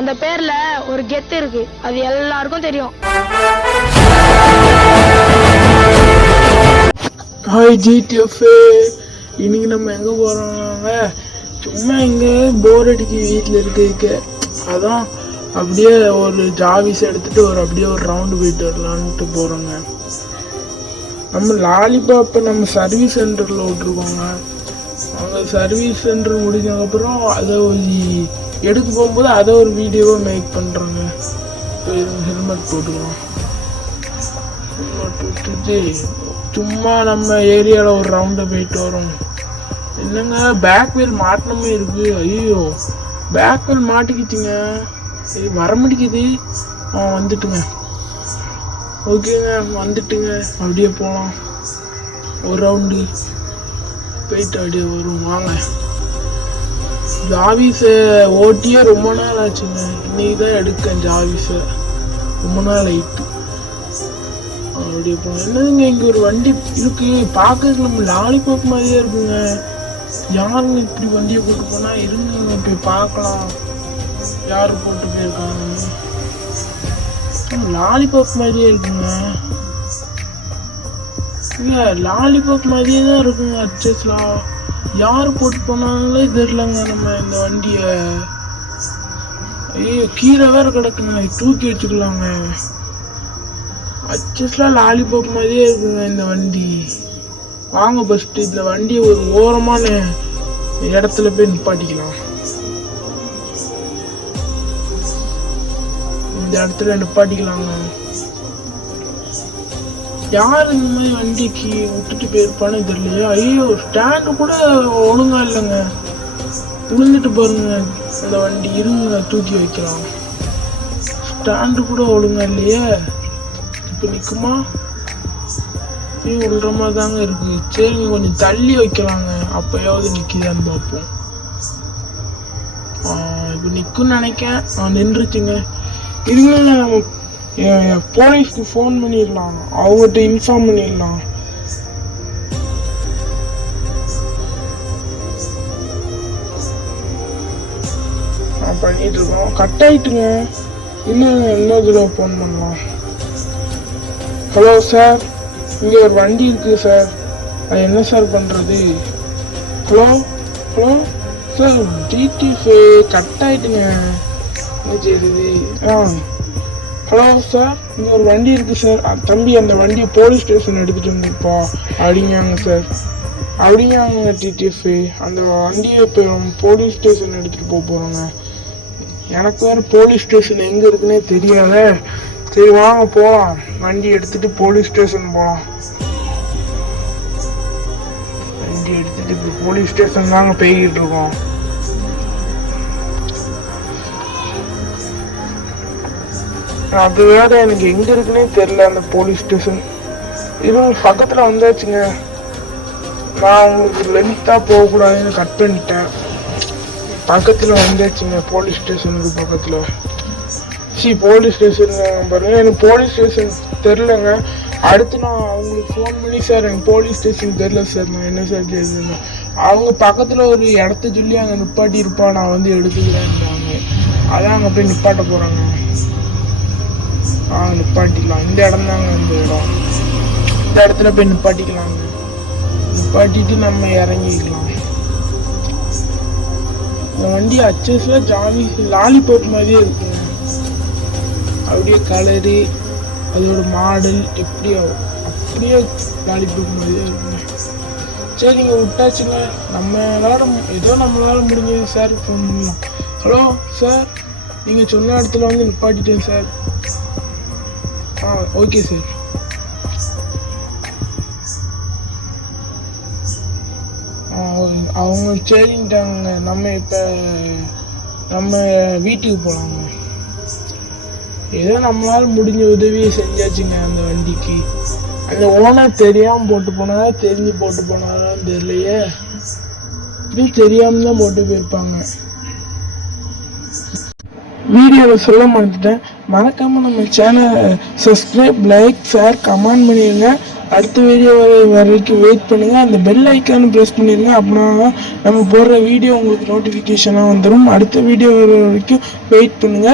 அந்த பேர்ல ஒரு கெத்து இருக்கு, அது எல்லாருக்கும் தெரியும். ஹாய் ஜிடிஎஃப், இன்னைக்கு நம்ம எங்கே போகிறோம்னாங்க, சும்மா எங்கே போர் அடிக்க வீட்டில் இருக்க அதான் அப்படியே ஒரு ஜாவிஸ் எடுத்துகிட்டு அப்படியே ஒரு ரவுண்டு போயிட்டு வரலான்ட்டு போகிறோங்க. நம்ம லாலிபாப்பை நம்ம சர்வீஸ் சென்டரில் விட்ருக்கோங்க. அவங்க சர்வீஸ் சென்டர் முடிஞ்சதுக்கப்புறம் அதை எடுக்க போகும்போது அதை ஒரு வீடியோவாக மேக் பண்ணுறாங்க. இப்போ ஹெல்மெட் போட்டுக்கலாம். ஹெல்மெட் போட்டுட்டு சும்மா நம்ம ஏரியாவில் ஒரு ரவுண்டை போயிட்டு வரோம். என்னங்க பேக் வீல் மாட்டினமே இருக்குது. ஐயோ பேக் வீல் மாட்டிக்கிச்சுங்க, வர மாட்டேங்குது. வந்துட்டுங்க. ஓகேங்க, வந்துட்டுங்க. அப்படியே போகலாம், ஒரு ரவுண்டு போயிட்டு அப்படியே வரும். வாங்க. ஜாவிஸை ஓட்டியே ரொம்ப நாள் ஆச்சுங்க. இன்னைக்கு தான் எடுக்கேன் ஜாவிஸை, ரொம்ப நாள் ஆயிட்டு. அப்படியே போகணும். என்னதுங்க இங்கே ஒரு வண்டி இருக்கு, பார்க்கறதுக்கு நம்ம லாலிபாப் மாதிரியே இருக்குங்க. யாருங்க இப்படி வண்டியை போட்டு போனால் இருங்க போய் பார்க்கலாம் யாரு போட்டு போயிருக்காங்க. லாலிபாப் மாதிரியே இருக்குங்க. இல்லை லாலிபாப் மாதிரியே தான் இருக்குங்க. அச்சஸ்லாம் யார் போட்டு போனாங்களே தெரியலங்க. நம்ம இந்த வண்டியை ஐயோ கீழே வேற கிடக்குங்க, தூக்கி வச்சுக்கலாங்க. அச்சஸ்லாம் லாலிபாப் மாதிரியே இருக்குங்க இந்த வண்டி. வாங்க ஃபஸ்ட்டு இந்த வண்டியை ஒரு ஓரமான இடத்துல போய் நிப்பாட்டிக்கலாம். இந்த இடத்துல நிப்பாட்டிக்கலாங்க. யார் இந்த மாதிரி வண்டிக்கு விட்டுட்டு போயிருப்பானே தெரியலையா. ஐயோ ஸ்டாண்டு கூட ஒழுங்கா இல்லைங்க, விழுந்துட்டு பாருங்க அந்த வண்டி. இருங்க தூக்கி வைக்கலாம். ஸ்டாண்டு கூட ஒழுங்கா இல்லையே. இப்போ நிற்குமா? விழுற மாதிரி தாங்க இருக்கு. சரிங்க கொஞ்சம் தள்ளி வைக்கலாங்க, அப்பயாவது நிற்கிதான்னு பார்ப்போம். இப்போ நிற்கும்னு நினைக்கேன். நின்றுச்சுங்க. இருங்க நம்ம போலீஸ்க்கு ஃபோன் பண்ணிடலாம், அவங்ககிட்ட இன்ஃபார்ம் பண்ணிடலாம். பண்ணிட்டு இருக்கோம். கட் ஆயிட்டுங்க. இன்னும் இன்னொரு தடவை ஃபோன் பண்ணலாம். ஹலோ சார், இங்கே ஒரு வண்டி இருக்குது சார், அது என்ன சார் பண்ணுறது? Hello hello sir, GTF cut ஆகிட்டுங்க. என்ன செய்யுது? ஹலோ சார், இங்கே ஒரு வண்டி இருக்குது சார். தம்பி அந்த வண்டியை போலீஸ் ஸ்டேஷன் எடுத்துகிட்டு வந்துப்பா அப்படிங்காங்க சார். அப்படிங்காங்க ஜிடிஎஃப். அந்த வண்டியை இப்போ போலீஸ் ஸ்டேஷன் எடுத்துகிட்டு போகிறோங்க. எனக்கு வேறு போலீஸ் ஸ்டேஷன் எங்கே இருக்குன்னே தெரியாத. சரி வாங்க போகலாம், வண்டி எடுத்துட்டு போலீஸ் ஸ்டேஷன் போகலாம். வண்டி எடுத்துட்டு இப்போ போலீஸ் ஸ்டேஷன் தாங்க போய்கிட்டு இருக்கோம். அது வேற எனக்கு எங்க இருக்குன்னே தெரியல அந்த போலீஸ் ஸ்டேஷன். இது பக்கத்துல வந்தாச்சுங்க. நான் உங்களுக்கு லென்த்தா போகக்கூடாதுன்னு கட் பண்ணிட்டேன். பக்கத்துல வந்தாச்சுங்க, போலீஸ் ஸ்டேஷனுக்கு பக்கத்துல. போலீஸ் ஸ்டேஷன் பாருங்க. எனக்கு போலீஸ் ஸ்டேஷன் தெரிலங்க. அடுத்து நான் அவங்களுக்கு ஃபோன் பண்ணி சார் எனக்கு போலீஸ் ஸ்டேஷன் தெரில சார், நான் என்ன சார் செய்யுதுன்னு. அவங்க பக்கத்தில் ஒரு இடத்த சொல்லி அங்கே நிப்பாட்டி இருப்பா, நான் வந்து எடுத்துக்கிறேன்றாங்க. அதான் அங்கே போய் நிப்பாட்ட போகிறாங்க. நிப்பாட்டிக்கலாம். இந்த இடம் தாங்க இந்த இடம். இந்த இடத்துல போய் நிப்பாட்டிக்கலாங்க. நிப்பாட்டிட்டு நம்ம இறங்கிக்கலாம். இந்த வண்டி அச்சஸ்ல ஜாவி லாலிபாப் மாதிரியே இருக்குங்க. அப்படியே கலரு, அதோட மாடல் எப்படியோ அப்படியே லாலிபாப் மாதிரியே இருக்குங்க. சரிங்க விட்டாச்சுங்க. நம்மளால முடிஞ்சது சார் ஃபோன் பண்ணலாம். ஹலோ சார், நீங்கள் சொன்ன இடத்துல வந்து நிப்பாட்டிட்டேன் சார். Okay sir. அவங்க சரின்ட்டாங்க. நம்ம வீட்டுக்கு போகலாங்க. ஏதோ நம்மளால முடிஞ்ச உதவியை செஞ்சாச்சுங்க அந்த வண்டிக்கு. அந்த ஓனர் தெரியாமல் போட்டு போனாரா தெரிஞ்சு போட்டு போனாரான்னு தெரியலையே. இப்படி தெரியாமல் தான் போட்டு போயிருப்பாங்க. வீடியோவில் சொல்ல மாட்டேன். மறக்காமல் நம்ம சேனலை சப்ஸ்கிரைப், லைக், ஷேர், கமெண்ட் பண்ணிடுங்க. அடுத்த வீடியோ வரைக்கும் வெயிட் பண்ணுங்க. அந்த பெல் ஐக்கானு ப்ரெஸ் பண்ணிடுங்க. அப்படின்னா நம்ம போடுற வீடியோ உங்களுக்கு நோட்டிஃபிகேஷனாக வந்துடும். அடுத்த வீடியோ வர வரைக்கும் வெயிட் பண்ணுங்க.